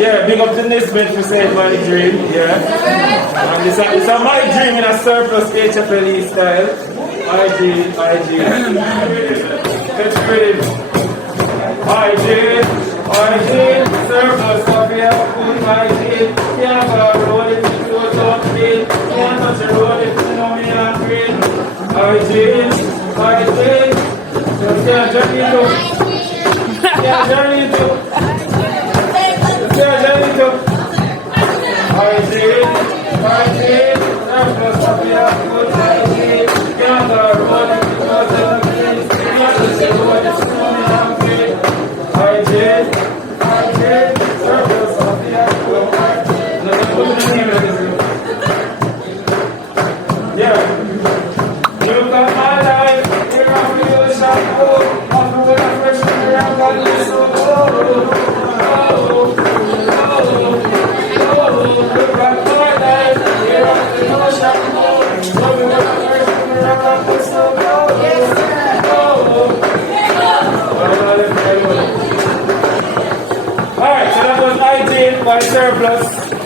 Yeah, big up to Nesbeth for saying my dream, yeah. And it's a my dream in a surplus H.F.L.E style. Hygiene. Let's read it. Hygiene, surplus of your food, hygiene. Can't go road if you don't clean. Can't touch the road if you know me not green. Hygiene. Just can't journey to. Can't journey to. Hygiene, surplus of your food, hygiene. Can't go road if you don't clean. Can't touch the road if you know me not green. Hygiene, surplus of your food, hygiene. Yeah. You look at my life, here I'm feeling shampoo. I'm with a fresh mirror, I'm gonna be so low. Look at my life, here I'm feeling shampoo. I'm with a fresh mirror, I'm gonna be so low. Alright, so that was hygiene by surplus.